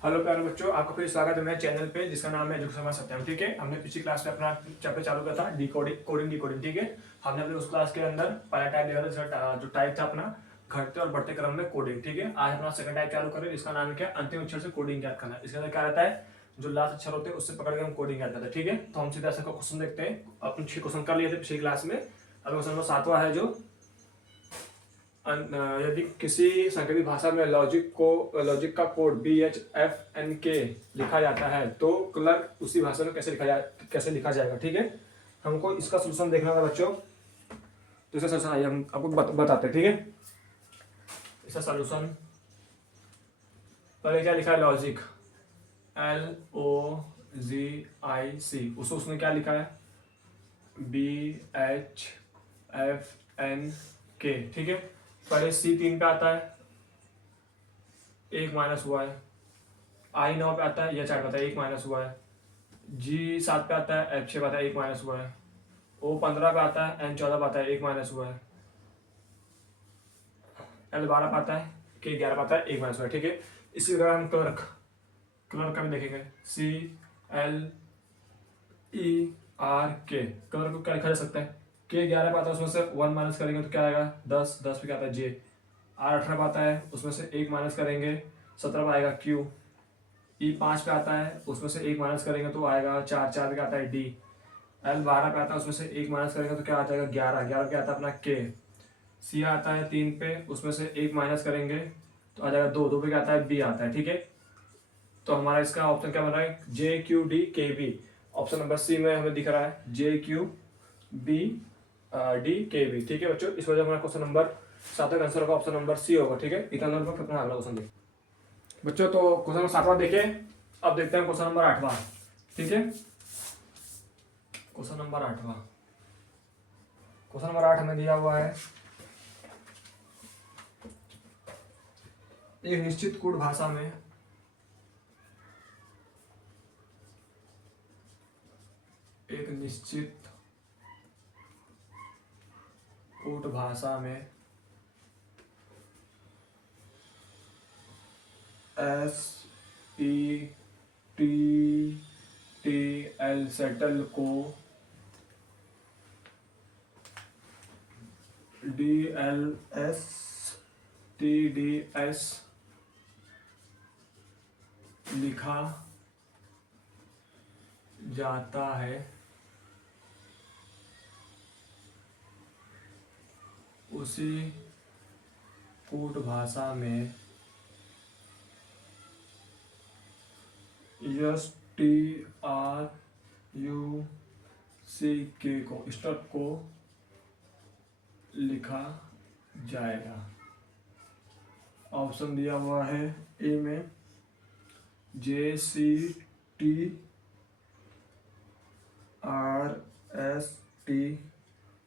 Hello प्यारे बच्चों, आपका फिर स्वागत है मेरे चैनल पे जिसका नाम है एजुकेशन सत्यम। ठीक है, हमने पिछली क्लास में अपना चैप्टर चालू किया था कोडिंग। ठीक है, हमने अपने उस क्लास के अंदर पहला टाइप लिया था जो टाइप था अपना घटते और बढ़ते क्रम में कोडिंग। ठीक है, आज अपना सेकंड टाइप चालू करें जिसका नाम क्या है अंतिम अक्षर से कोडिंग याद करना। इसके अंदर क्या रहता है, जो लास्ट अक्षर होते हैं उससे पकड़ के हम कोडिंग याद करते हैं। ठीक है, तो हम सीधा ऐसा क्वेश्चन देखते हैं। अपन 6 क्वेश्चन कर लिए थे पिछली क्लास में। अब क्वेश्चन नंबर 7वां है जो यदि किसी संकेतित भाषा में लॉजिक का कोड BHFNK लिखा जाता है तो क्लर्क उसी भाषा में कैसे लिखा जाएगा। ठीक है, हमको इसका सोल्यूशन देखना था बच्चों। तो इसका सोल्यूशन आइए हम आपको बताते हैं। ठीक है, इसका सोल्यूशन पहले क्या लिखा है, लॉजिक LOGIC, उसने क्या लिखा है BHFNK। ठीक है, पहले C 3 पे आता है, 1 माइनस हुआ है। I 9 पे आता है, यह 4 पे आता है, 1 माइनस हुआ है। G 7 पे आता है, F 6 पे आता है, 1 माइनस हुआ है। O 15 पे आता है, N 14 पे आता है, 1 माइनस हुआ है। L 12 पे आता है, K 11 पे आता है, 1 माइनस हुआ है। ठीक है, इसी प्रकार हम क्लर्क का भी देखेंगे। CLERK, क्लर्क को क्या लिखा जा सकता है, K 11 पे आता है, उसमें से 1 माइनस करेंगे तो क्या आएगा 10 पे क्या आता है J। R 18 पे आता है, उसमें से 1 माइनस करेंगे 17 पे आएगा Q। E 5 पे आता है, उसमें से 1 माइनस करेंगे तो आएगा 4 पे आता है D। L 12 पे आता है, उसमें से 1 माइनस करेंगे तो क्या आ जाएगा 11 पे आता है अपना K। C आता है 3 पे, उसमें से 1 माइनस करेंगे तो आ जाएगा 2 पे क्या आता है B आता है। ठीक है, तो हमारा इसका ऑप्शन क्या बन रहा है JQDKB। ऑप्शन नंबर C में हमें दिख रहा है JQBDKB। ठीक है बच्चों, इस वजह से हमारा क्वेश्चन नंबर 7 का आंसर होगा ऑप्शन नंबर C होगा। ठीक है, इतना नंबर पर अपना अगला क्वेश्चन देखिए बच्चों। तो क्वेश्चन नंबर 7वां देखे, अब देखते हैं क्वेश्चन नंबर 8वां। ठीक है, क्वेश्चन नंबर 8वां, क्वेश्चन नंबर 8 हमें दिया हुआ है एक निश्चित कोड भाषा में SETTL सेटल को DLS लिखा जाता है, उसी कोड भाषा में STRUCK को स्ट्रक को लिखा जाएगा। ऑप्शन दिया हुआ है ए में JCTRST,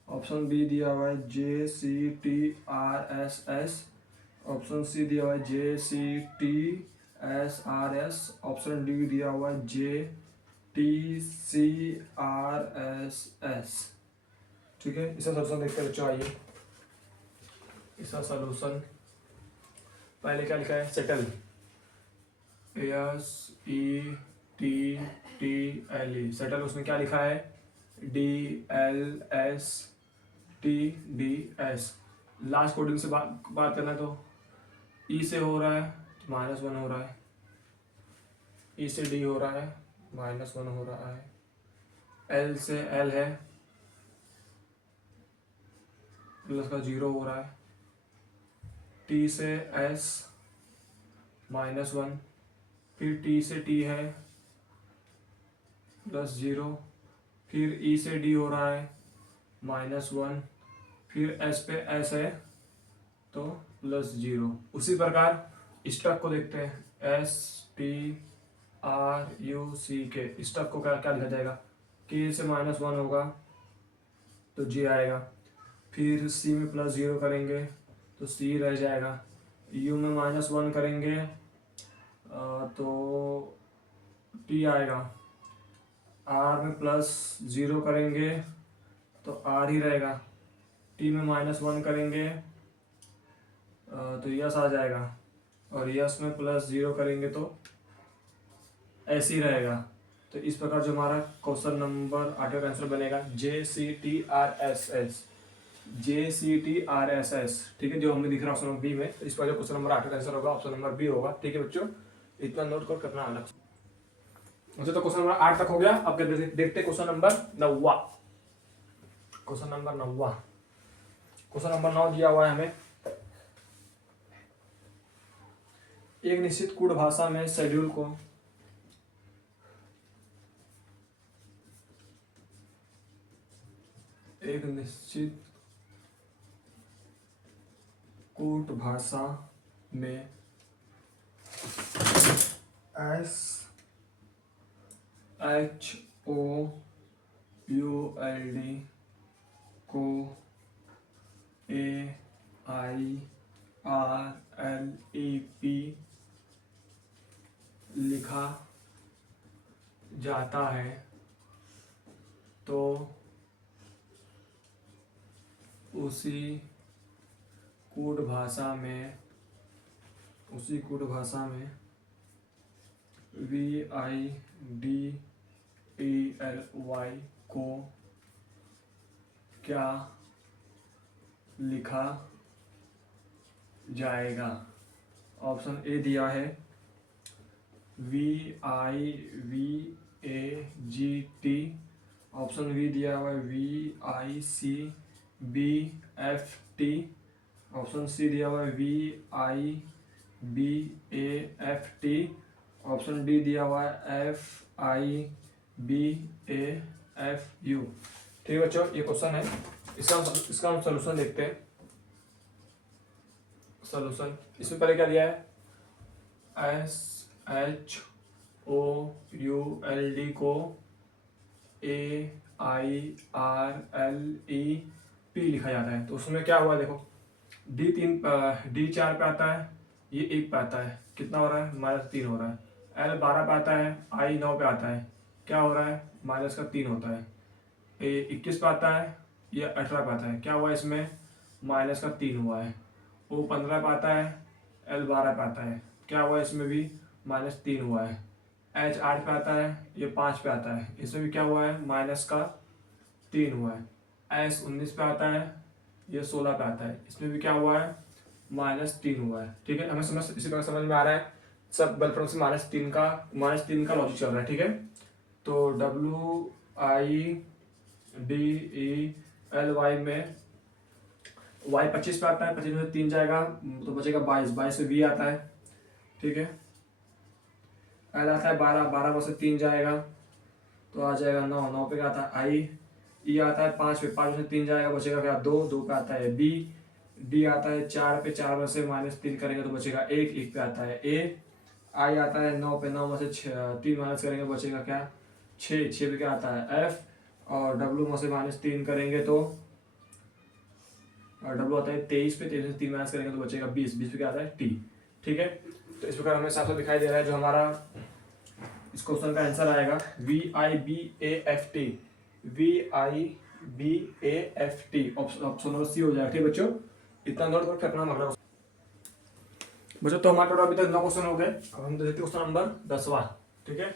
ऑप्शन बी दिया हुआ है JCTRSS, ऑप्शन सी दिया हुआ है JCTSRS, ऑप्शन डी दिया हुआ है JTCRSS। ठीक है, इसका सोल्यूशन देखते हैं बच्चों। आइए इसका सोल्यूशन, पहले क्या लिखा है सेटल, SETTLE सेटल, उसमें क्या लिखा है DLSTDS। लास्ट कोडिंग से बात करना तो E से हो रहा है तो -1 हो रहा है, E से D हो रहा है -1 हो रहा है, L से L है प्लस का 0 हो रहा है, T से S -1, फिर T से T है +0, फिर E से D हो रहा है -1, फिर S पे S है तो +0। उसी प्रकार स्टक को देखते हैं, STRUCK, स्टक को क्या लिखा जाएगा, K से -1 होगा तो J आएगा, फिर C में +0 करेंगे तो C रह जाएगा, U में -1 करेंगे तो T आएगा, R में +0 करेंगे तो R ही रहेगा, T में -1 करेंगे तो यस आ जाएगा, और यस में +0 करेंगे तो ऐसे ही रहेगा। तो इस प्रकार जो हमारा क्वेश्चन नंबर 8 का आंसर बनेगा JCTRSS, JCTRSS, ठीक है, जो हमें दिख रहा है ऑप्शन नंबर बी में। तो इस पर जो क्वेश्चन नंबर 8 का आंसर होगा ऑप्शन नंबर बी होगा। ठीक है बच्चों, इतना नोट कर करना अलग से। अच्छा, तो क्वेश्चन नंबर 8 तक हो गया। अब देखते question number 9। Question number 9, question number 9 दिया हुआ है हमें। एक निश्चित कूट भाषा में शेड्यूल को एक निश्चित कूट भाषा में SHOULD को AIRLEP लिखा जाता है, तो उसी कूट भाषा में VIDELY को क्या लिखा जाएगा? ऑप्शन ए दिया है VIVAGT, ऑप्शन बी दिया हुआ है VICBFT, ऑप्शन सी दिया हुआ है VIBAFT, ऑप्शन डी दिया हुआ है FIBAFU। ठीक है बच्चों, ये क्वेश्चन है। इसका हम सोल्यूशन देखते हैं। सोल्यूशन इसमें पहले क्या दिया है, SHOULD को AIRLEP लिखा जाता है। तो उसमें क्या हुआ देखो, D 4 पे आता है, ये 1 पे आता है, कितना हो रहा है -3 हो रहा है। L 12 पे आता है, I 9 पे आता है, क्या हो रहा है -3 होता है। A 21 पे आता है, ये 18 पे आता है, क्या हुआ इसमें -3 हुआ है। O 15 पे आता है, L 12 पे आता है, क्या हुआ इसमें भी -3 हुआ है। H 8 पे आता है, ये 5 पे आता है, इसमें भी क्या हुआ है -3 हुआ है। S 19 पे आता है, ये 16 पे आता है, इसमें भी क्या हुआ है -3 हुआ है। ठीक है, हमें इसी प्रकार समझ में आ रहा है। सब बल से -3 का लॉजिक चल रहा है। ठीक है, तो WIDELY में Y 25 पे आता है, 25 में 3 जाएगा तो बचेगा 22 से V आता है। ठीक है, L आता है 12 में से 3 जाएगा तो आ जाएगा 9 पे क्या आता है I, E आता है 5 पे, 5 में से 3 जाएगा बचेगा क्या 2 पे आता है B, D आता है 4 पे, 4 में से -3 करेंगे तो बचेगा 1 पे आता है A, I आता है 9 पे, 9 में से 3 माइनस करेंगे बचेगा क्या 6 पे क्या आता है F, और W में से -3 करेंगे तो W आता है 23 पे, 23 में से 3 माइनस करेंगे तो बचेगा 20 पे क्या आता है T। ठीक है, तो इस प्रकार हमें साफ साफ दिखाई दे रहा है जो हमारा इस क्वेश्चन का आंसर आएगा VIBAFT, VIBAFT, option number C हो जाएगा। ठीक है बच्चों, इतना नोट कर करना मगर बच्चों। तो हमारे टोटल अभी तक 9 क्वेश्चन हो गए। अब हम देखते क्वेश्चन नंबर 10वां। ठीक है,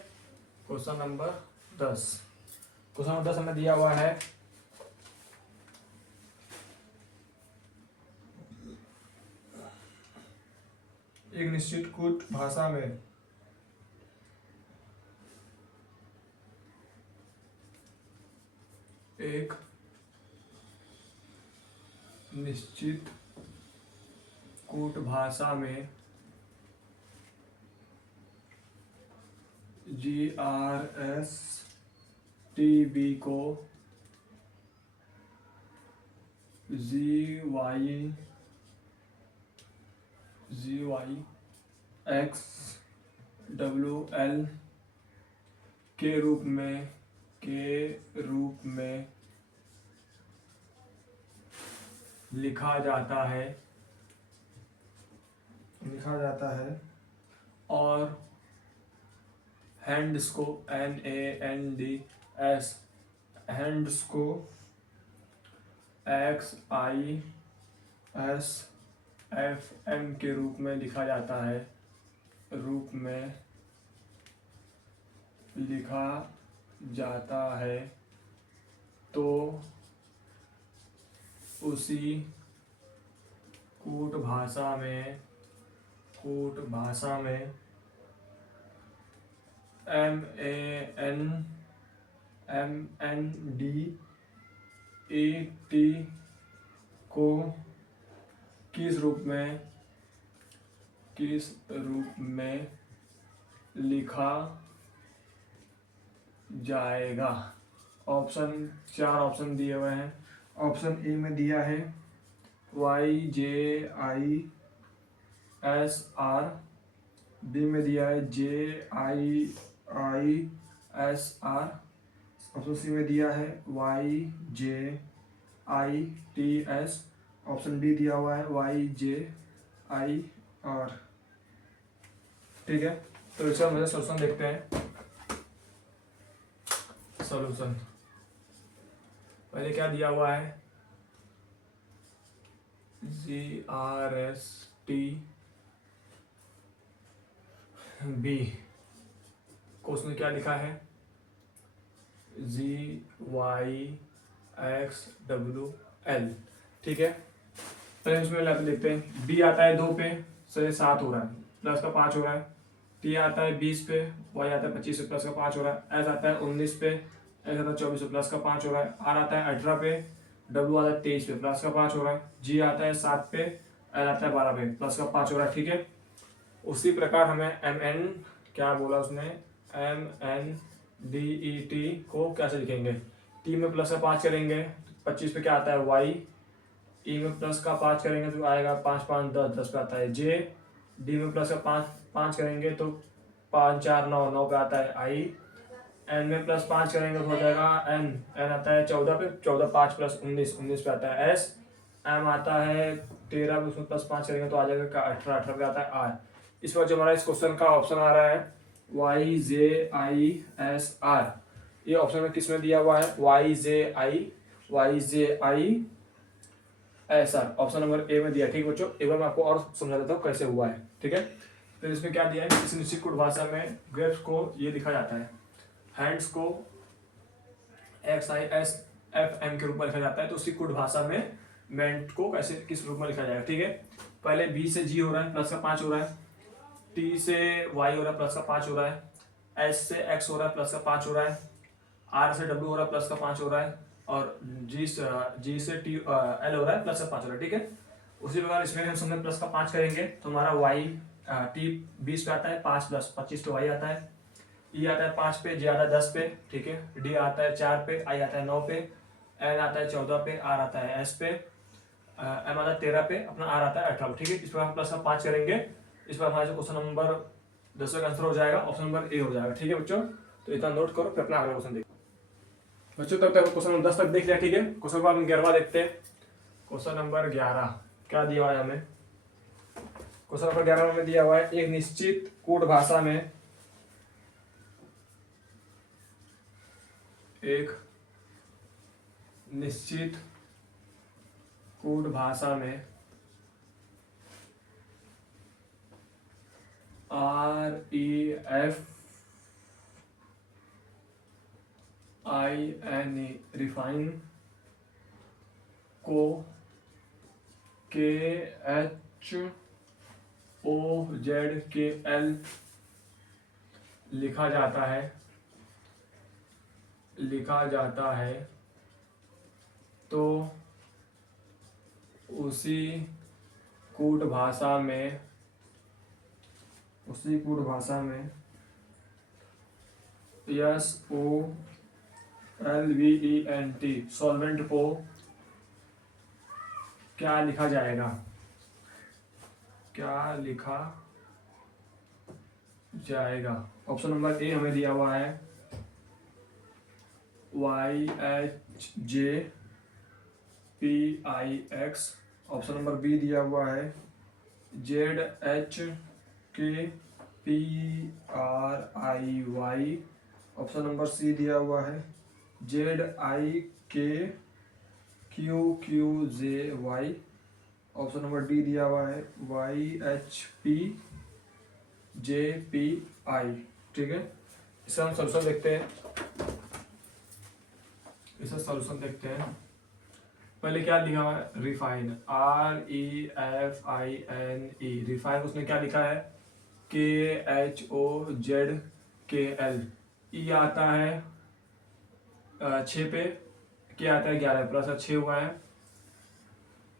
क्वेश्चन नंबर 10 हमें दिया हुआ है एक निश्चित कूट भाषा में एक निश्चित कूट भाषा में GRSTB को GYXWL के रूप में लिखा जाता है और हैंड्स को NANDS हैंड्स को XISFM के रूप में लिखा जाता है, लिखा जाता है तो उसी कूट भाषा में MANDAT को किस रूप में लिखा जाएगा। ऑप्शन 4 ऑप्शन दिए हुए हैं। ऑप्शन ए में दिया है YJISR, बी में दिया है JIISR, ऑप्शन सी में दिया है YJITS, ऑप्शन डी दिया हुआ है YJIR। ठीक है, तो इसका मतलब सोल्यूशन देखते हैं। सॉल्यूशन पहले क्या दिया हुआ है, GRSTB को उसने क्या लिखा है GYXWL। ठीक है, पहले उसमें लिखते हैं। B आता है 2 पे, से 7 हो रहा है, प्लस का 5 हो रहा है। T आता है 20 पे, Y आता है 25 पे, प्लस का 5 हो रहा है। S आता है 19 पे, S आता है 24 पे, प्लस का 5 हो रहा है। R आता है 18 पे, W आता है 23 पे, प्लस का 5 हो रहा है। G आता है 7 पे, L आता है 12 पे, प्लस का 5 हो रहा है। ठीक है, उसी प्रकार हमें MN क्या बोला उसने, MNDET को कैसे लिखेंगे। T में प्लस का 5 करेंगे, 25 पे क्या आता है Y, E में प्लस का 5 करेंगे तो आएगा 5 5 10, 10 पे आता है J, D में प्लस का 5 करेंगे तो 5 4 9, 9 पे आता है I, N में प्लस 5 करेंगे तो हो जाएगा N आता है 14 पे, 14 5 प्लस 19, 19 पे आता है S, M आता है 13 पे, उसमें प्लस 5 करेंगे तो आ जाएगा 18, 18 पे आता है R। इस बार जो हमारा इस क्वेश्चन का ऑप्शन आ रहा है YJISR, ये ऑप्शन में किस में दिया हुआ है YJISR, ऑप्शन नंबर ए में दिया। ठीक है बच्चों, एक बार मैं आपको और समझा देता हूँ कैसे हुआ है। ठीक है, तो इसमें क्या दिया है, किसी निश्चित कूट भाषा में ग्रेप्स को ये लिखा जाता है, हैंड्स को XISFM के रूप में लिखा जाता है, तो उसी कूट भाषा में मेंट को कैसे किस रूप में लिखा जाएगा। ठीक है, पहले B से G हो रहा है, प्लस का 5 हो रहा है। T से Y हो रहा है, प्लस का 5 हो रहा है। S से X हो रहा है, प्लस का 5 हो रहा है। R से W हो रहा है, प्लस का 5 हो रहा है। और G से L हो रहा है, प्लस का 5 हो रहा है। ठीक है, उसी प्रकार इसमें हम सबने प्लस का 5 करेंगे तो हमारा Y T 20 पे आता है, 5 प्लस 25 पे Y आता है। E आता है 5 पे, J आता है 10 पे। ठीक है, D आता है 4 पे, I आता है 9 पे, N आता है 14 पे, R आता है S पे, M आता है 13 पे, अपना R आता है 18 पे। ठीक है, इस पर हम प्लस का 5 करेंगे, इस पर हमारा क्वेश्चन नंबर 10 का आंसर हो जाएगा, ऑप्शन नंबर ए हो जाएगा। ठीक है बच्चों, तो इतना नोट करो, फिर अपना अगला क्वेश्चन देखो बच्चों। तब तक क्वेश्चन नंबर 10 तक देख लिया। ठीक है, क्वेश्चन नंबर 11वां देखते हैं। क्वेश्चन नंबर 11 क्या दिया हुआ है हमें, क्वेश्चन नंबर 11 में दिया हुआ है एक निश्चित कूट भाषा में रिफाइन को KHOZKL लिखा जाता है तो उसी कूट भाषा में SOLVENT सॉल्वेंट को क्या लिखा जाएगा, ऑप्शन नंबर ए हमें दिया हुआ है YHJPIX, ऑप्शन नंबर बी दिया हुआ है ZHKPRIY, ऑप्शन नंबर सी दिया हुआ है ZIKQQJY, ऑप्शन नंबर डी दिया हुआ है YHPJPI। ठीक है, इसे हम सोल्यूशन देखते हैं। इसे सोल्यूशन देखते हैं। पहले क्या लिखा हुआ है, रिफाइन, REFINE, रिफाइन। उसने क्या लिखा है, KHOZKL। ई आता है 6 पे, के आता है 11 प्लस 6 हुआ है।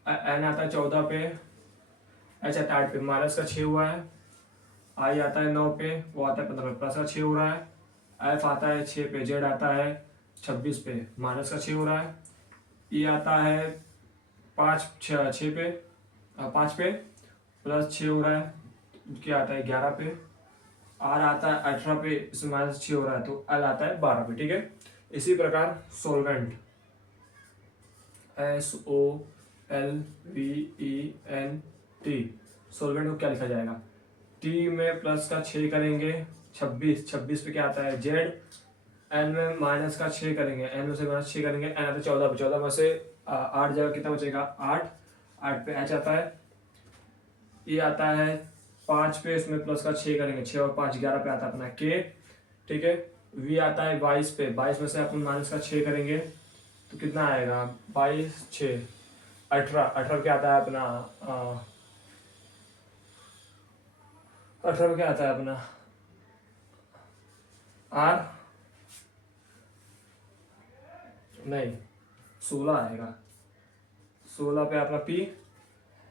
एन आता है 14 पे, एच आता है 8 पे, माइनस का 6 हुआ है। आई आता है 9 पे, वो आता है 15 पे, प्लस का 6 हो रहा है। एफ आता है 6 पे, जेड आता है 26 पे, माइनस का 6 हो रहा है। ई आता है 6 पे, 5 पे, प्लस 6 हो रहा है। क्या आता है 11 पे। आर आता है 18 पे, इसमें माइनस 6 हो रहा है, तो एल आता है 12 पे। ठीक है। इसी प्रकार सोलवेंट, SOLVENT, सोलवेंट को क्या लिखा जाएगा, टी में प्लस का 6 करेंगे 26 पे क्या आता है जेड। एन में माइनस का 6 करेंगे, एन में से माइनस 6 करेंगे, एन आता है 14 पे, 14 में से 8 जगह कितना बचेगा 8 पे एच आता है। ये आता है 5 पे, इसमें प्लस का 6 करेंगे, 6 और 5 11 पे आता है अपना के। ठीक है। वी आता है 22 पे, 22 में से अपन माइनस का 6 करेंगे तो कितना आएगा 22 6 18, 18 क्या आता है अपना 18 में क्या आता है अपना आर, नहीं 16 आएगा। 16 पे अपना पी।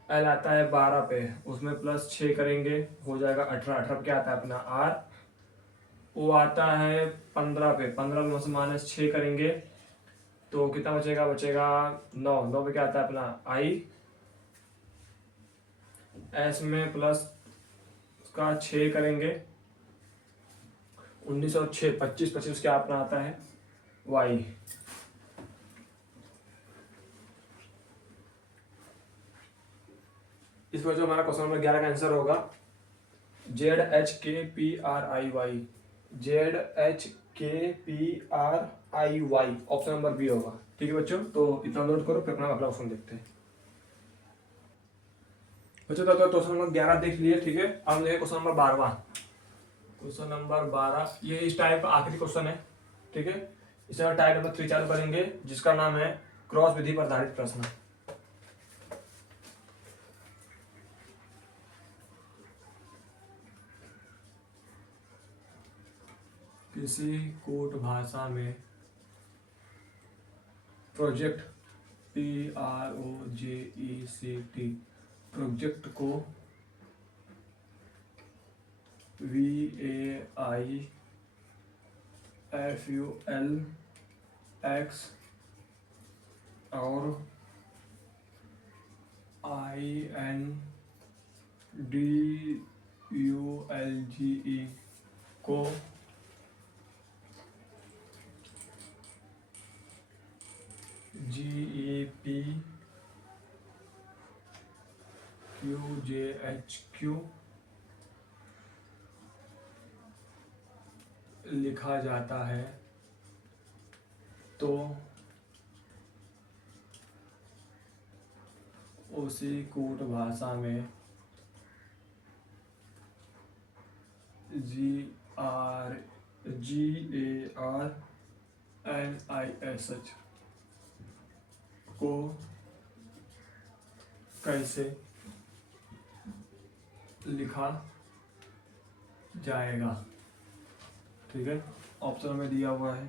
एल आता है 12 पे, उसमें प्लस 6 करेंगे हो जाएगा 18, 18 पे क्या आता है अपना आर। वो आता है 15 पे, 15 में से माइनस 6 करेंगे तो कितना बचेगा 9, 9 पे क्या आता है अपना आई। एस में प्लस का 6 करेंगे, 19 और 6 25, 25 क्या अपना आता है वाई। इस पर जो हमारा क्वेश्चन नंबर 11 का आंसर होगा ZHKPRIY, ZHKPRIY, option number B होगा। ठीक है बच्चों, तो इतना नोट करो, फिर अपना अगला क्वेश्चन देखते हैं। बच्चों तो क्वेश्चन नंबर 11 देख लिए। ठीक है, अब हम देखें क्वेश्चन नंबर 12। क्वेश्चन नंबर 12 ये इस टाइप का आखिरी क्वेश्चन है। ठीक है, इसमें टाइप नंबर 3 चालू करेंगे, जिसका नाम है क्रॉस विधि पर आधारित प्रश्न। किसी कोट भाषा में प्रोजेक्ट PROJECT प्रोजेक्ट को VAIFULX और INDULGE को GEPQJHQ लिखा जाता है तो उसी कूट भाषा में GARNISH को कैसे लिखा जाएगा। ठीक है, ऑप्शन में दिया हुआ है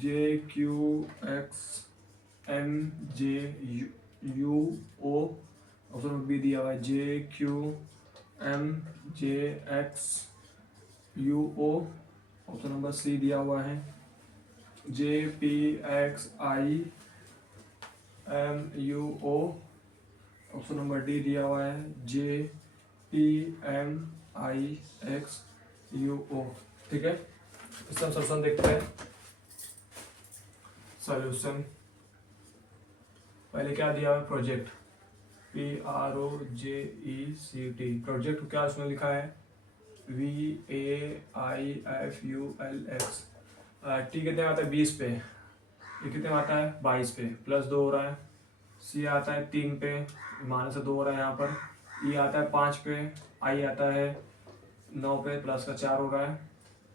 JQXMJUO, ऑप्शन में बी दिया हुआ है JQMJXUO, ऑप्शन नंबर सी दिया हुआ है JPXIMUO, ऑप्शन नंबर डी दिया हुआ है JPMIXUO। ठीक है, इसका सोल्यूशन देखते हैं। सोल्यूशन पहले क्या दिया हुआ है प्रोजेक्ट PROJECT, प्रोजेक्ट क्या उसमें लिखा है VAIFULX। टी कितने में आता है 20 पे, ये कितने में आता है 22 पे, प्लस 2 हो रहा है। सी आता है 3 पे, माइनस 2 हो रहा है यहाँ पर। ई आता है 5 पे, आई आता है 9 पे, प्लस का 4 हो रहा है।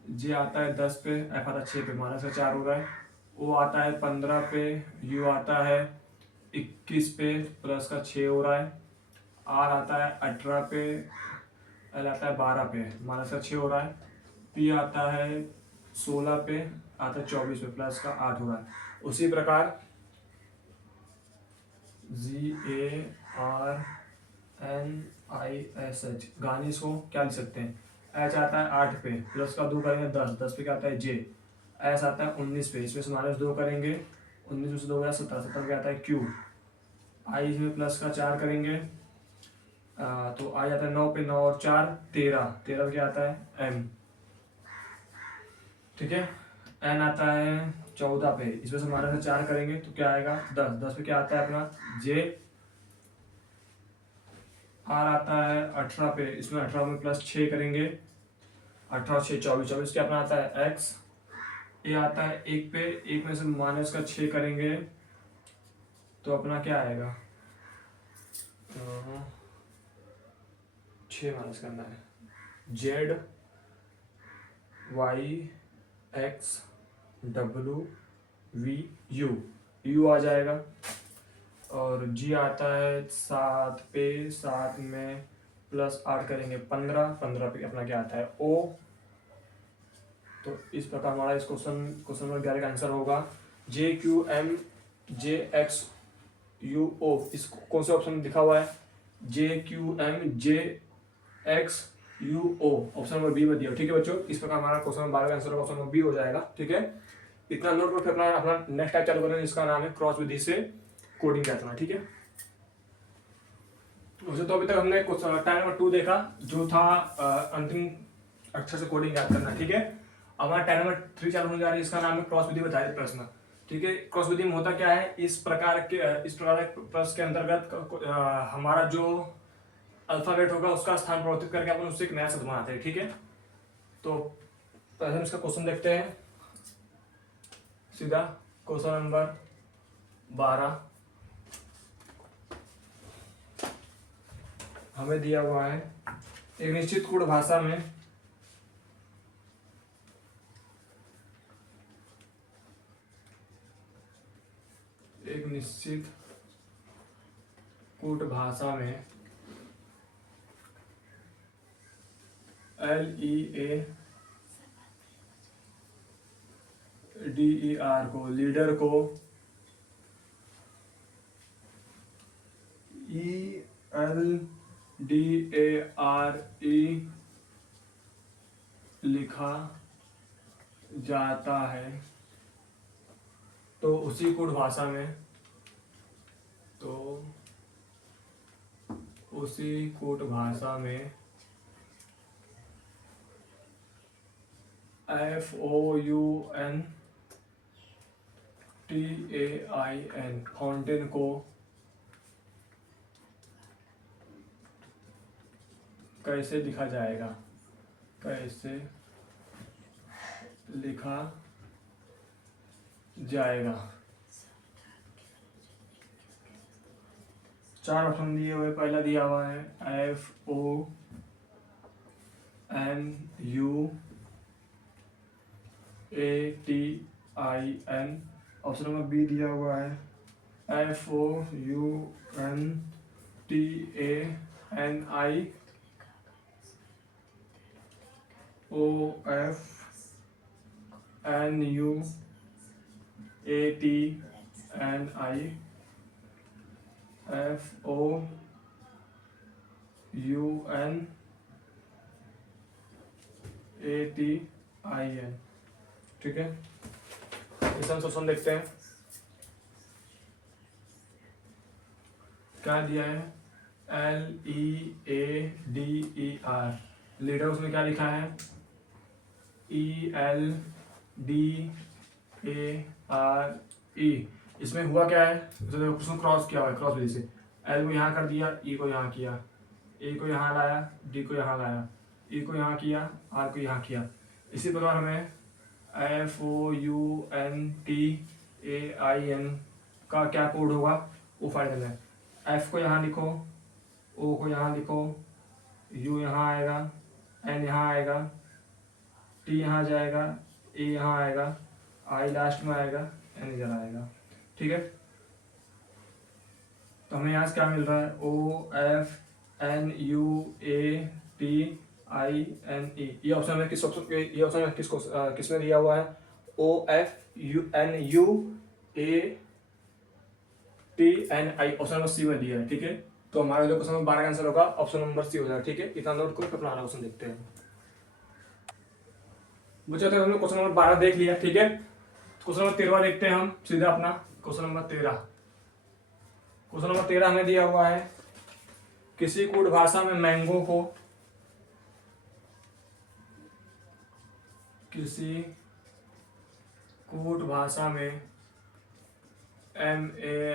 जे आता है 10 पे, एफ आता है 6 पे, माइनस का 4 हो रहा है। ओ आता है 15 पे, यू आता है 21 पे, प्लस का 6 हो रहा है। आर आता है 18 पे, एल आता है 12 पे, माइनस का 6 हो रहा है। पी आता है 16 पे, आता है 24 पे, प्लस का 8 हो रहा है। उसी प्रकार GARNISH गार्निश को क्या लिख सकते हैं? एच आता है 8 पे, प्लस का 2 करेंगे 10, 10 पे क्या आता है जे। एस आता है 19 पे, इसमें से माइनस 2 करेंगे, 19 में से 2 गया 17, 17 पे आता है क्यू। आई इसमें प्लस का 4 करेंगे, तो आ जाता है 9 पे, 9 और 4 13, 13 पे क्या आता है एम। ठीक है। एन आता है 14 पे, इसमें से माइनस का 4 करेंगे तो क्या आएगा 10, 10 पे क्या आता है अपना जे। आर आता है 18 पे, इसमें 18 में प्लस 6 करेंगे, 18 6 24, 24 क्या अपना आता है एक्स। ए आता है 1 पे, 1 में से माइनस का 6 करेंगे तो अपना क्या आएगा, तो 6 माइनस करना है, Z Y X W V U, U आ जाएगा। और जी आता है 7 पे, 7 में प्लस 8 करेंगे 15, 15 पे अपना क्या आता है ओ। तो इस प्रकार हमारा इस क्वेश्चन नंबर 11 का आंसर होगा J Q M J X U O. इस कौन से ऑप्शन में लिखा हुआ है? J Q M J X U O, option number B में दिया। ठीक है बच्चों, इस प्रकार हमारा क्वेश्चन नंबर 12 का आंसर ऑप्शन नंबर बी हो जाएगा। ठीक है, इतना नोट करके अपना अपना नेक्स्ट टाइप चालू करेंगे, जिसका नाम है क्रॉस विधि से कोडिंग करना। ठीक है, वैसे तो अभी तक हमने टाइम नंबर 2 देखा, जो था अंतिम अक्षर से कोडिंग याद करना। ठीक है, हमारा टाइम नंबर 3 चालू होने जा रही है, इसका नाम है क्रॉस विधि बताइए प्रश्न। ठीक है, क्रॉस विधि में होता क्या है, इस प्रकार के प्रश्न के अंतर्गत हमारा जो अल्फाबेट होगा उसका स्थान परिवर्तित करके अपन उससे एक नया शब्द बनाते हैं। ठीक है, तो पहले हम इसका क्वेश्चन देखते हैं सीधा। क्वेश्चन नंबर 12 हमें दिया हुआ है, एक निश्चित कूट भाषा में LEADER को, लीडर को ELDARE लिखा जाता है, तो उसी कूट भाषा में FOUNTAIN फाउंटेन को कैसे लिखा जाएगा, कैसे लिखा जाएगा। 4 ऑप्शन दिए हुए, पहला दिया हुआ है FOUNATIN, ऑप्शन नंबर बी दिया हुआ है FOUNATIN। ठीक है, इस क्वेश्चन देखते हैं क्या दिया है। LEADER लीडर, उसमें क्या लिखा है ELDARE। इसमें हुआ क्या है, तो देखो उसमें क्रॉस किया हुआ है, क्रॉस विधि से एल को यहाँ कर दिया, ई को यहाँ किया, ए को यहाँ लाया, डी को यहाँ लाया, ई को यहाँ किया, आर को यहाँ किया। इसी प्रकार हमें FOUNTAIN का क्या कोड होगा वो फाइनल है। एफ को यहाँ लिखो, ओ को यहाँ लिखो, यू यहाँ आएगा, एन यहाँ आएगा, टी यहाँ आ जाएगा, ए यहाँ आएगा, आई लास्ट में आएगा, एन इधर आएगा। ठीक है, तो हमें यहाँ से क्या मिल रहा है, O F N U A T I N E. ये ऑप्शन में किस ऑप्शन, ये ऑप्शन में किस में दिया हुआ है, O F U N U A T N I, option number C में दिया है। ठीक है, तो हमारा जो क्वेश्चन नंबर 12 का आंसर होगा ऑप्शन नंबर सी हो जाएगा। ठीक है, इतना नोट करो, अपना अगला क्वेश्चन देखते हैं। बच्चों तो हमने क्वेश्चन नंबर 12 देख लिया। ठीक है, क्वेश्चन नंबर 13 देखते हैं हम सीधा अपना। क्वेश्चन नंबर 13 हमें दिया हुआ है, किसी कूट भाषा में मैंगो को, किसी कूट भाषा में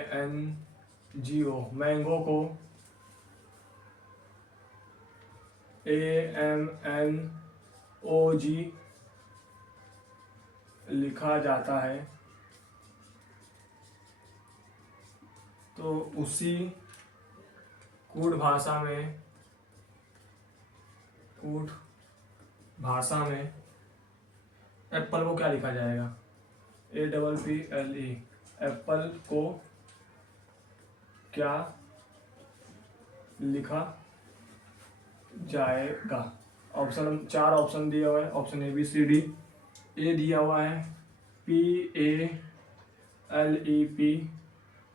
MANGO मैंगो को AMNOG लिखा जाता है, तो उसी कूट भाषा में एप्पल को क्या लिखा जाएगा, APPLE, एप्पल को क्या लिखा जाएगा। ऑप्शन 4 ऑप्शन दिया हुआ है, ऑप्शन ABCD। ए दिया हुआ है PALEP,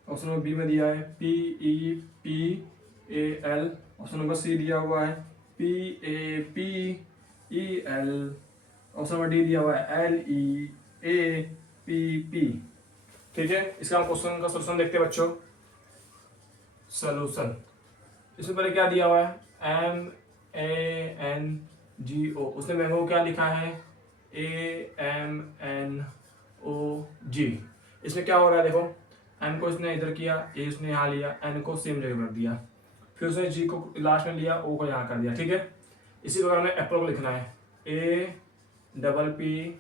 ऑप्शन नंबर बी में दिया है PEPAL, ऑप्शन नंबर सी दिया हुआ है PAPEL, ऑप्शन नंबर डी दिया हुआ है LEAPP। ठीक है, इसका हम क्वेश्चन का सोल्यूशन देखते हैं बच्चों। सोल्यूशन, इसमें पहले क्या दिया हुआ है, MANGO, उसने मैंगो क्या लिखा है, AMNOG। इसमें क्या हो रहा है देखो, एम को इसने इधर किया, ए इसने यहाँ लिया, एन को सेम जगह रख दिया, फिर उसने जी को लास्ट में लिया, ओ को यहाँ कर दिया। ठीक है, इसी प्रकार हमें एप्पल को लिखना है, APPLE।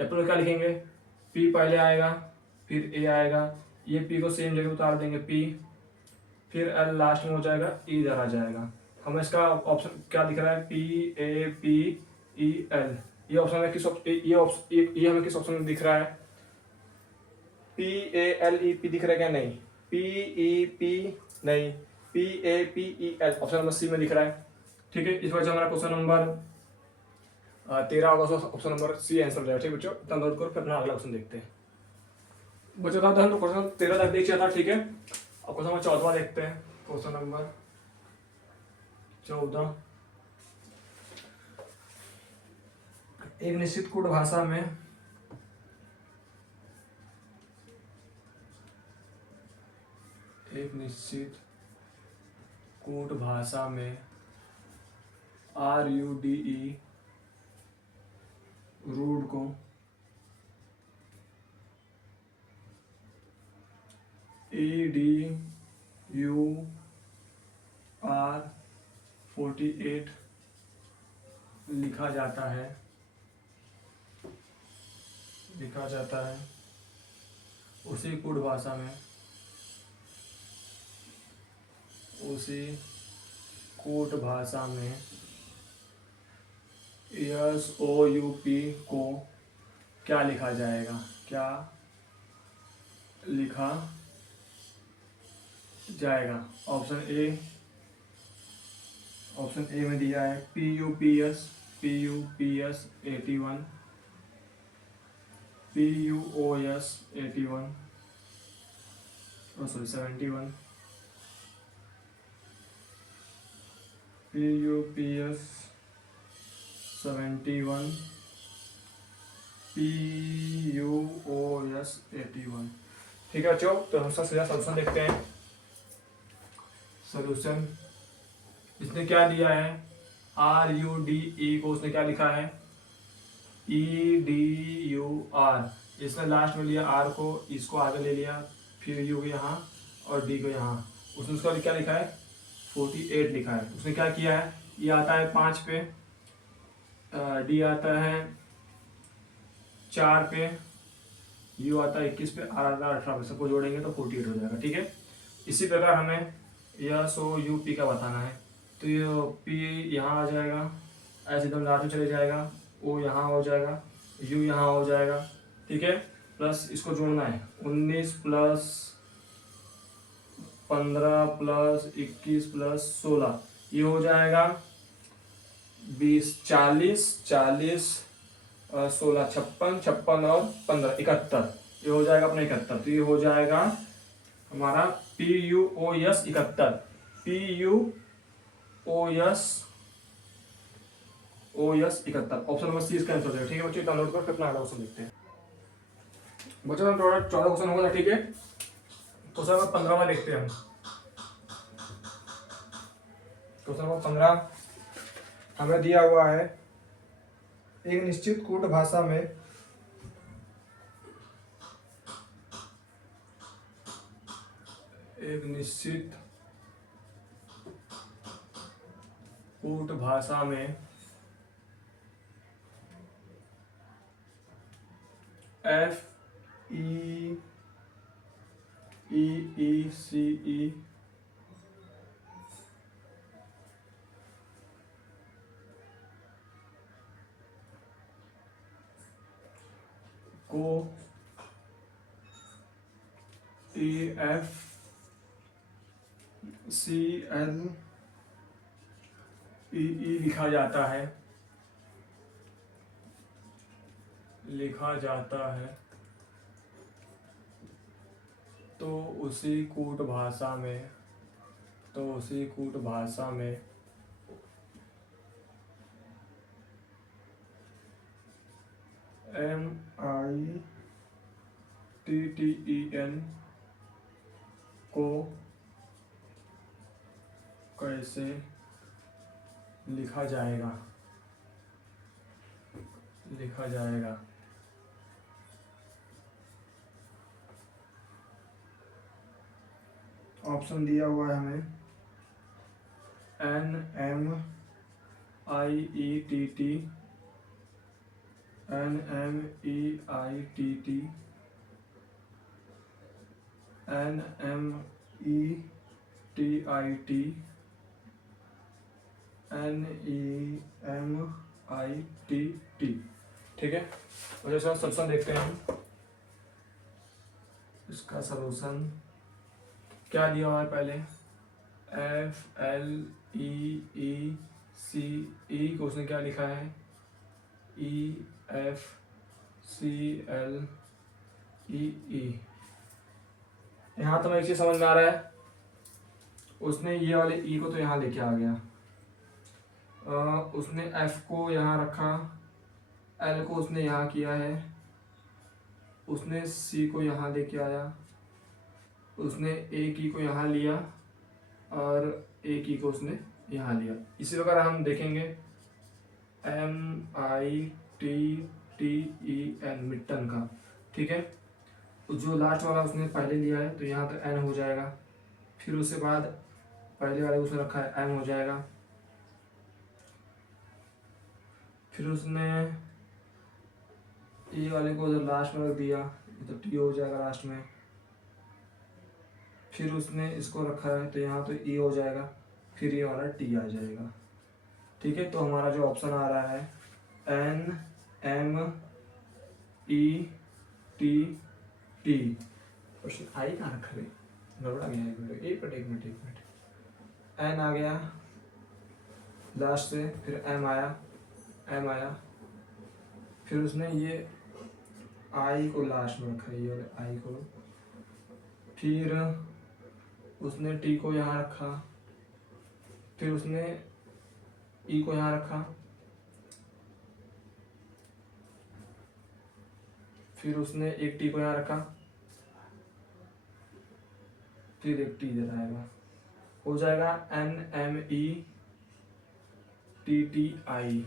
एप्पल क्या लिखेंगे, पी पहले आएगा, फिर ए आएगा, ये पी को सेम जगह उतार देंगे पी, फिर एल लास्ट में हो जाएगा, ई इधर आ जाएगा। हमें इसका ऑप्शन क्या दिख रहा है, PAPEL। ये ऑप्शन में किस ये हमें किस ऑप्शन में दिख रहा है, PALEP दिख रहा है क्या, नहीं, PEP नहीं, PAPEL, ऑप्शन नंबर सी में दिख रहा है। ठीक है, इस वजह से हमारा क्वेश्चन नंबर 13 होगा, ऑप्शन नंबर सी आंसर हो जाएगा। ठीक है बच्चों, इतना नोट करो, फिर अपना अगला क्वेश्चन देखते हैं। बच्चों का हम तो क्वेश्चन 13 तक देख था। ठीक है, अब क्वेश्चन नंबर 14 देखते हैं। क्वेश्चन नंबर 14, एक निश्चित कूट भाषा में RUDE रूड को EDUR48 लिखा जाता है, उसी कूट भाषा में SOUP को क्या लिखा जाएगा, ऑप्शन ए में दिया है PUPS 81, PUOS 81, 71, PUPS 71, PUOS 81। ठीक है बच्चों, तो हम सीधा सोल्यूशन देखते हैं। सोल्यूशन, इसने क्या दिया है, RUDE को उसने क्या लिखा है, EDUR, इसने लास्ट में लिया R को, इसको आगे ले लिया, फिर U को यहाँ और D को यहाँ, उसने उसका क्या लिखा है, 48 लिखा है। उसने क्या किया है, ये आता है 5 पे, D आता है 4 पे, U आता है 21 पे, R आता है 18 पे, सबको जोड़ेंगे तो 48 हो जाएगा। ठीक है, इसी प्रकार हमें SOUP का बताना है, तो ये P यहाँ आ जाएगा, ऐसे एकदम लास्ट में चले जाएगा, ओ यहाँ हो जाएगा, यू यहाँ हो जाएगा, ठीक है। प्लस इसको जोड़ना है, 19 प्लस 15 प्लस 21 प्लस 16, ये हो जाएगा 20, 40, 40, 16, 56, 56 और 15, 71, ये हो जाएगा अपना 71। तो ये हो जाएगा हमारा PUOS 71, PUOS 71। Option number C इसका आंसर हो जाएगा, ठीक है बच्चों। डाउनलोड कर अपना अगला क्वेश्चन देखते हैं। बच्चों हम 14 क्वेश्चन होगा, ठीक है। क्वेश्चन नंबर 15 में देखते हैं हम। क्वेश्चन नंबर 15 हमें दिया हुआ है, एक निश्चित कूट भाषा में एक निश्चित कूट भाषा में FEEECE को EFCLEE लिखा जाता है, तो उसी कूट भाषा में MITTEN को कैसे लिखा जाएगा। ऑप्शन दिया हुआ है हमें, NMIETT, NEMITT, ठीक है। और इसका सॉल्यूशन देखते हैं हम। इसका सॉल्यूशन क्या दिया हुआ है पहले, FLEECE को उसने क्या लिखा है, EFCLEE। यहाँ तो मैं एक चीज समझ में आ रहा है, उसने ये वाले ई को तो यहाँ लेके आ गया, उसने एफ को यहाँ रखा, एल को उसने यहाँ किया है, उसने सी को यहाँ लेके आया, उसने ए की को यहाँ लिया और ए की को उसने यहाँ लिया। इसी प्रकार हम देखेंगे MITTEN मिट्टन का, ठीक है। जो लास्ट वाला उसने पहले लिया है तो यहाँ तो एन हो जाएगा, फिर उसके बाद पहले वाले उसने रखा है एम हो जाएगा, फिर उसने ए वाले को उधर लास्ट में रख दिया तो टी हो जाएगा लास्ट में, फिर उसने इसको रखा है तो यहाँ तो ई हो जाएगा, फिर ये वाला टी आ जाएगा, ठीक है। तो हमारा जो ऑप्शन आ रहा है NMETT। क्वेश्चन आई कहाँ रखा है, गड़बड़ा गया, एक मिनट एन आ गया लास्ट से, फिर एम आया, फिर उसने ये आई को लास्ट में रखा, ये आई को, फिर उसने टी को यहाँ रखा, फिर उसने ई को यहाँ रखा, फिर उसने एक टी को यहाँ रखा, फिर एक टी इधर आएगा, हो जाएगा NMETTI। TTI।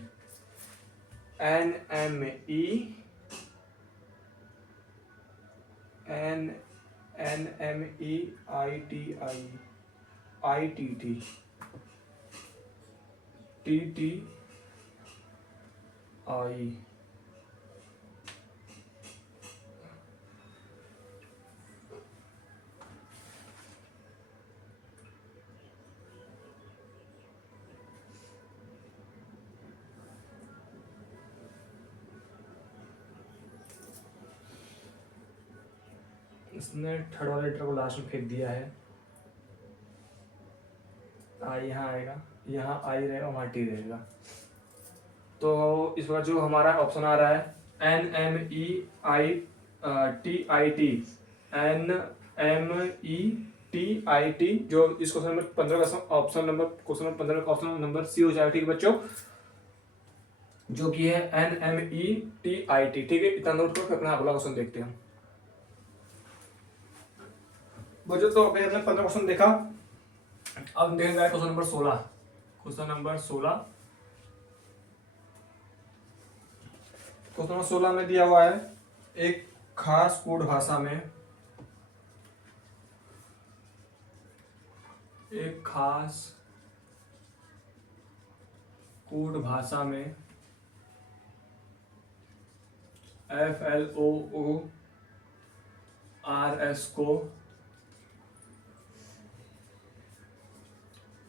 इसने थर्ड वाले लेटर को लास्ट में फेंक दिया है। आई यहाँ आएगा, यहाँ आई रहेगा, वहाँ टी रहेगा। तो इस बार जो हमारा ऑप्शन आ रहा है NMEITIT, NMETIT, जो इस क्वेश्चन नंबर 15 का ऑप्शन नंबर, क्वेश्चन नंबर 15 का ऑप्शन नंबर सी हो जाएगा। ठीक है बच्चों, जो कि है NMETIT। ठीक है, इतना नोट करो, अपना अगला क्वेश्चन देखते हैं बच्चों। तो अपने 15 क्वेश्चन देखा, अब देखेंगे question number 16। Question number 16, question number 16 में दिया हुआ है एक खास कोड भाषा में, एक खास कोड भाषा में FLOORS को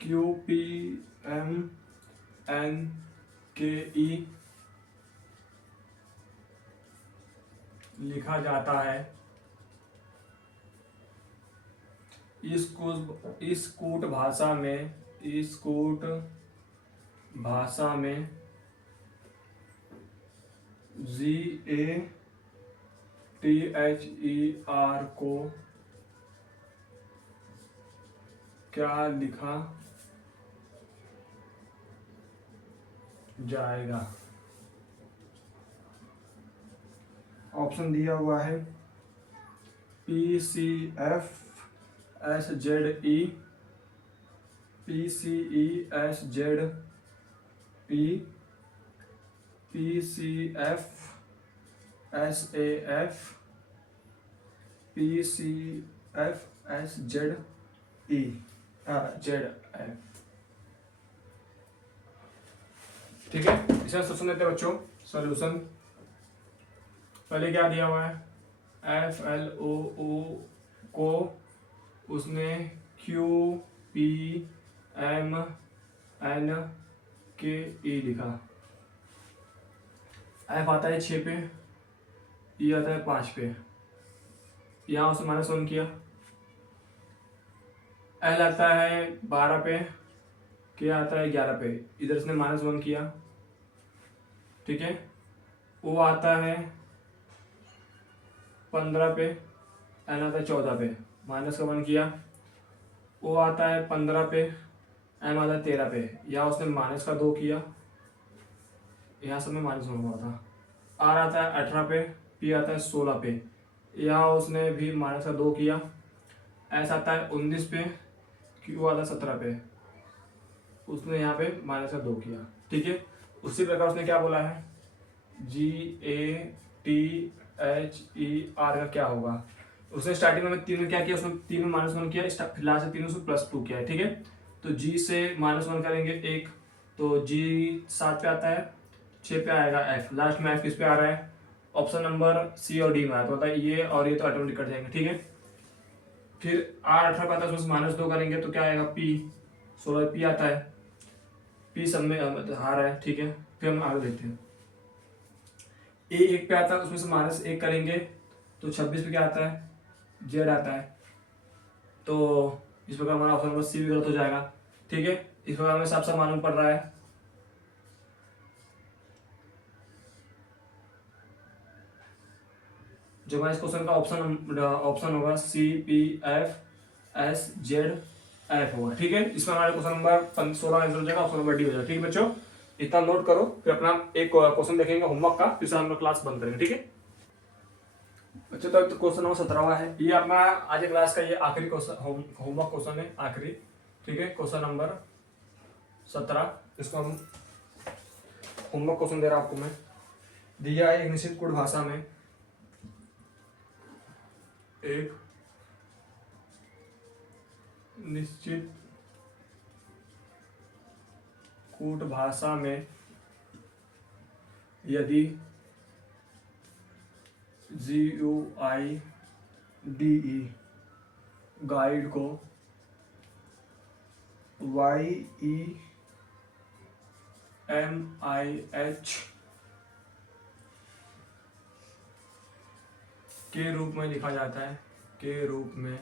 QPMNKE लिखा जाता है। इस कूट भाषा में, इस कूट भाषा में GATHER को क्या लिखा जाएगा? ऑप्शन दिया हुआ है PCFSZE, PCESZP, PCFSAF, PCFSZE ZF। ठीक है, इसका सोल्यूशन देते हैं बच्चों। सोल्यूशन पहले क्या दिया हुआ है, FLOO को उसने QPMNKE लिखा। F आता है 6 पे, E आता है 5 पे, यहाँ उसने -1 किया। L आता है 12 पे, K आता है 11 पे, इधर इसने -1 किया। ठीक है, O आता है 15 पे, N आता है 14 पे, -1 किया। O आता है 15 पे, M आता है 13 पे, यहाँ उसने -2 किया, यहाँ से में -1 हुआ था। R आता है 18 पे, P आता है 16 पे, यहाँ उसने भी -2 किया। S आता है 19 पे, Q आता है 17 पे, उसने यहाँ पे -2 किया। ठीक है, उसी प्रकार उसने क्या बोला है, GATHER का क्या होगा। उसने स्टार्टिंग में 3 में क्या किया, उसने 3 में -1 किया, फिर लास्ट से 3 में +2 किया है। ठीक है, तो G से -1 करेंगे 1, तो G 7 पे आता है, 6 पे आएगा F, लास्ट में F किस पे आ रहा है, ऑप्शन नंबर C और D में आया, तो बताइए ये और ये तो ऑटोमेटिक कट जाएंगे। ठीक है, फिर R 18 पे आता है, उसमें -2 करेंगे तो क्या आएगा, P 16 P आता है, P सब में हार है। ठीक है, फिर हम आगे देखते हैं। A 1 पे आता है, उसमें से -1 करेंगे तो 26 पे क्या आता है, Z आता है। तो इस प्रकार हमारा ऑप्शन नंबर C भी गलत हो जाएगा। ठीक है, इस प्रकार हमें साफ साफ मालूम पड़ रहा है जो हमारा इस क्वेश्चन का ऑप्शन होगा CPFSZF होगा। ठीक है, इसमें हमारे क्वेश्चन नंबर 16 आंसर हो जाएगा, ऑप्शन नंबर डी हो जाएगा। ठीक है बच्चों, इतना नोट करो, फिर अपना एक क्वेश्चन देखेंगे होमवर्क का, फिर से हम लोग क्लास बंद करेंगे। ठीक है बच्चों, तो क्वेश्चन नंबर 17 है, ये अपना आज क्लास का ये आखिरी क्वेश्चन होमवर्क क्वेश्चन है, आखिरी। ठीक है, क्वेश्चन नंबर 17, इसको हम होमवर्क क्वेश्चन दे रहा आपको मैं। दिया है एक निश्चित कोड भाषा में, एक निश्चित कूट भाषा में यदि GUIDE गाइड को YEMIH के रूप में लिखा जाता है, के रूप में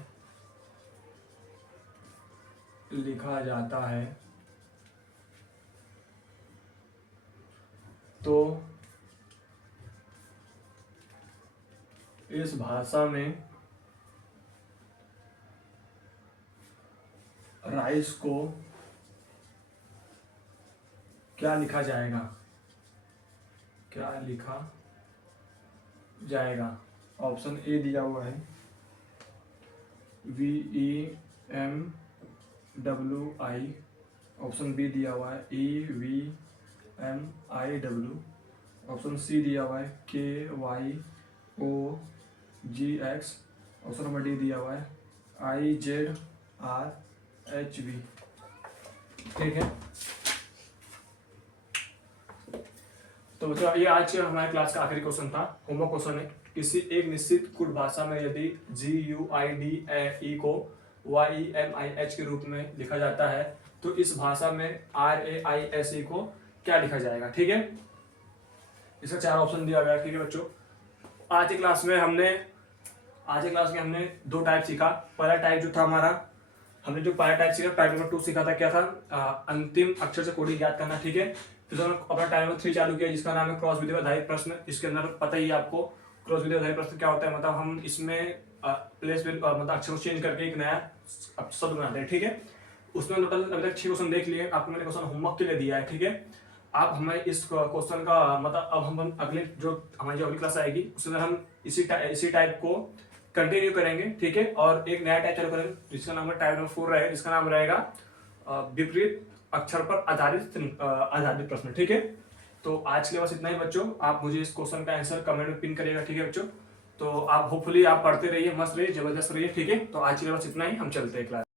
लिखा जाता है तो इस भाषा में राइस को क्या लिखा जाएगा, क्या लिखा जाएगा। ऑप्शन ए दिया हुआ है VEMWI, ऑप्शन बी दिया हुआ है EVMIW, ऑप्शन सी दिया हुआ है KYOGX, ऑप्शन नंबर डी दिया हुआ है IZRHV। ठीक है, तो बच्चों ये आज के हमारे क्लास का आखिरी क्वेश्चन था। होमवर्क क्वेश्चन है, किसी एक निश्चित कुट भाषा में यदि GUIDE को YEMIH के रूप में लिखा जाता है तो इस भाषा में RAISE को क्या लिखा जाएगा। ठीक है, इसका 4 ऑप्शन दिया गया। ठीक है बच्चों, आज की क्लास में हमने दो टाइप सीखा। पहला टाइप जो था हमारा, हमने जो पहला टाइप सीखा, टाइप नंबर 2 सीखा था, क्या था, अंतिम अक्षर से कोडिंग ज्ञात करना। ठीक है, फिर हमने अपना टाइप नंबर 3 चालू किया जिसका नाम है क्रॉस विधि आधारित प्रश्न। इसके अंदर पता ही है आपको क्रॉस विधि आधारित प्रश्न क्या होता है, मतलब हम इसमें प्लेस मतलब अक्षर को चेंज करके एक नया शब्द बनाते हैं। ठीक है, उसमें टोटल अभी तक 6 क्वेश्चन देख लिए। आपको मैंने क्वेश्चन होमवर्क के लिए दिया है। ठीक है, आप हमें इस क्वेश्चन का मतलब अब हम अगले जो हमारी अगली क्लास आएगी उसमें हम इसी टाइप को कंटिन्यू करेंगे। ठीक है, और एक नया टाइप चालू करेंगे जिसका नाम है टाइप नंबर 4 रहेगा, जिसका नाम रहेगा विपरीत अक्षर पर आधारित प्रश्न। ठीक है, तो आज के लिए बस इतना ही बच्चों। आप मुझे इस क्वेश्चन का आंसर कमेंट में पिन करिएगा। ठीक है बच्चों, तो आप होपफुली आप पढ़ते रहिए, मस्त रहिए, जबरदस्त रहिए। ठीक है, तो आज के लिए बस इतना ही, हम चलते हैं क्लास।